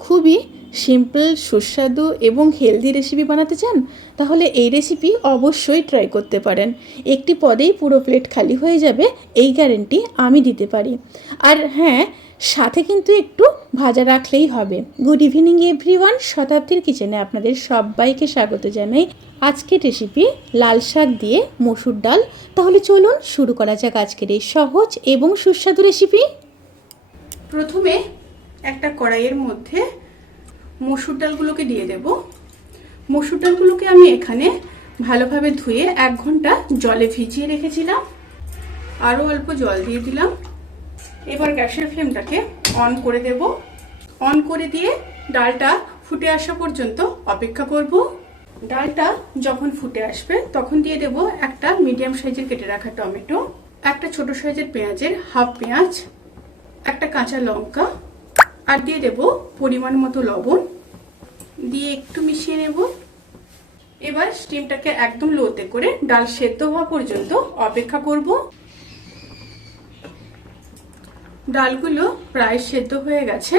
খুবই সিম্পল সুস্বাদু এবং হেলদি রেসিপি বানাতে চান, তাহলে এই রেসিপি অবশ্যই ট্রাই করতে পারেন। একটি পদেই পুরো প্লেট খালি হয়ে যাবে, এই গ্যারেন্টি আমি দিতে পারি। আর হ্যাঁ সাথে কিন্তু একটু ভাজা রাখলেই হবে। গুড ইভিনিং এভরিওয়ান শতাব্দীর কিচেনে আপনাদের সবাইকে স্বাগত জানাই। আজকের রেসিপি লাল শাক দিয়ে মসুর ডাল। তাহলে চলুন শুরু করা যাক আজকের এই সহজ এবং সুস্বাদু রেসিপি প্রথমে একটা কড়াইয়ের মধ্যে মসুর ডালগুলোকে দিয়ে দেব। মসুর ডালগুলোকে আমি এখানে ভালোভাবে ধুয়ে এক ঘণ্টা জলে ভিজিয়ে রেখেছিলাম। আরও অল্প জল দিয়ে দিলাম। এবার গ্যাসের ফ্লেমটাকে অন করে দেব। অন করে দিয়ে ডালটা ফুটে আসা পর্যন্ত অপেক্ষা করব। ডালটা যখন ফুটে আসবে, তখন দিয়ে দেব একটা মিডিয়াম সাইজের কেটে রাখা টমেটো, একটা ছোট সাইজের পেঁয়াজের হাফ পেঁয়াজ, একটা কাঁচা লঙ্কা আর দিয়ে দেব পরিমাণ মতো লবণ। দিয়ে একটু মিশিয়ে নেব। এবার স্টিমটাকে একদম লোতে করে ডাল সেদ্ধ হওয়া পর্যন্ত অপেক্ষা করব। ডালগুলো প্রায় সেদ্ধ হয়ে গেছে।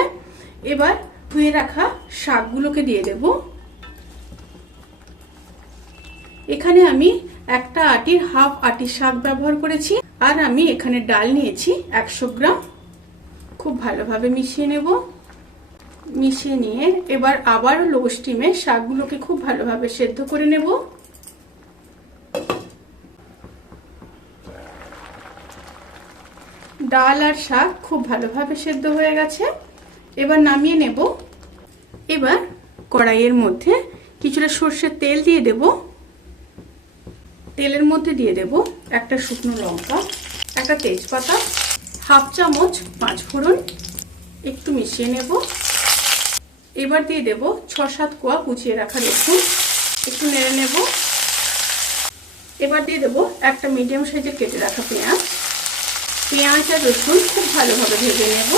এবার ধুয়ে রাখা শাকগুলোকে দিয়ে দেব। এখানে আমি একটা আটির হাফ আটির শাক ব্যবহার করেছি। আর আমি এখানে ডাল নিয়েছি একশো গ্রাম। খুব ভালোভাবে মিশিয়ে নেব। মিশিয়ে নিয়ে এবার আবার লো স্টিমে শাকগুলোকে খুব ভালোভাবে সেদ্ধ করে নেব। ডাল আর শাক খুব ভালোভাবে সেদ্ধ হয়ে গেছে। এবার নামিয়ে নেব। এবার কড়াইয়ের মধ্যে কিছুটা সর্ষের তেল দিয়ে দেব। তেলের মধ্যে দিয়ে দেব একটা শুকনো লঙ্কা, একটা তেজপাতা হাফ চামচ পাঁচ ফোড়ন, একটু মিশিয়ে নেব। এবার দিয়ে দেব ছ সাত কোয়া কুচিয়ে রাখা রসুন, একটু নেড়ে নেব। এবার দিয়ে দেব একটা মিডিয়াম সাইজের কেটে রাখা পেঁয়াজ। পেঁয়াজ আর রসুন খুব ভালোভাবে ভেজে নেব।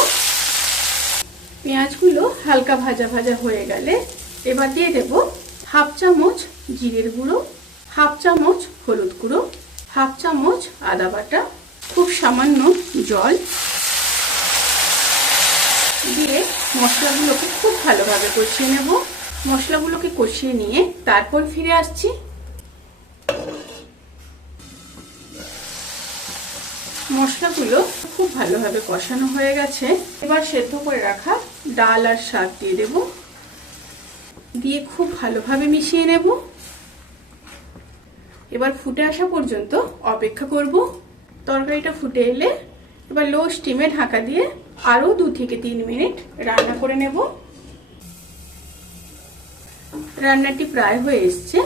পেঁয়াজগুলো হালকা ভাজা ভাজা হয়ে গেলে এবার দিয়ে দেব হাফ চামচ জিরের গুঁড়ো, হাফ চামচ হলুদ গুঁড়ো, হাফ চামচ আদা বাটা খুব সামান্য জল দিয়ে মশলাগুলোকে খুব ভালোভাবে কষিয়ে নেব। মশলাগুলোকে কষিয়ে নিয়ে তারপর ফিরে আসছি। মশলাগুলো খুব ভালোভাবে কষানো হয়ে গেছে। এবার সেদ্ধ করে রাখা ডাল আর শাক দিয়ে দেব। দিয়ে খুব ভালোভাবে মিশিয়ে নেব। এবার ফুটে আসা পর্যন্ত অপেক্ষা করব। তরকারিটা ফুটে এলে এবার লো স্টিমে ঢাকা দিয়ে আরও দু থেকে তিন মিনিট রান্না করে নেব। রান্নাটি প্রায় হয়ে এসছে।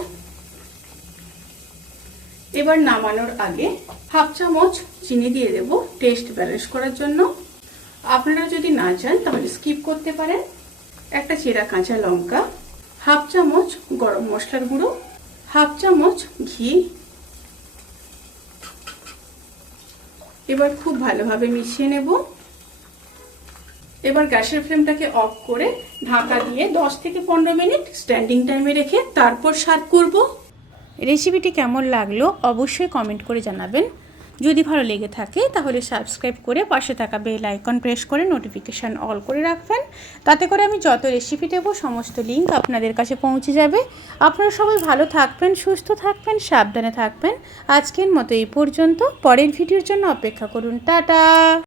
এবার নামানোর আগে হাফ চামচ চিনি দিয়ে দেব টেস্ট ব্যালেন্স করার জন্য। আপনারা যদি না চান তাহলে স্কিপ করতে পারেন। একটা চেরা কাঁচা লঙ্কা, হাফ চামচ গরম মশলার গুঁড়ো, হাফ চামচ ঘি এবার খুব ভালোভাবে মিশিয়ে নেব। এবার গ্যাসের ফ্লেমটাকে অফ করে ঢাকা দিয়ে 10 থেকে পনেরো মিনিট স্ট্যান্ডিং টাইমে রেখে তারপর সার্ভ করব। রেসিপিটি কেমন লাগল অবশ্যই কমেন্ট করে জানাবেন। যদি ভালো লেগে থাকে তাহলে সাবস্ক্রাইব করে পাশে থাকা বেল আইকন প্রেস করে নোটিফিকেশান অল করে রাখবেন। তাতে করে আমি যত রেসিপি দেবো, সমস্ত লিঙ্ক আপনাদের কাছে পৌঁছে যাবে। আপনারা সবাই ভালো থাকবেন, সুস্থ থাকবেন, সাবধানে থাকবেন। আজকের মতো এই পর্যন্ত। পরের ভিডিওর জন্য অপেক্ষা করুন। টাটা!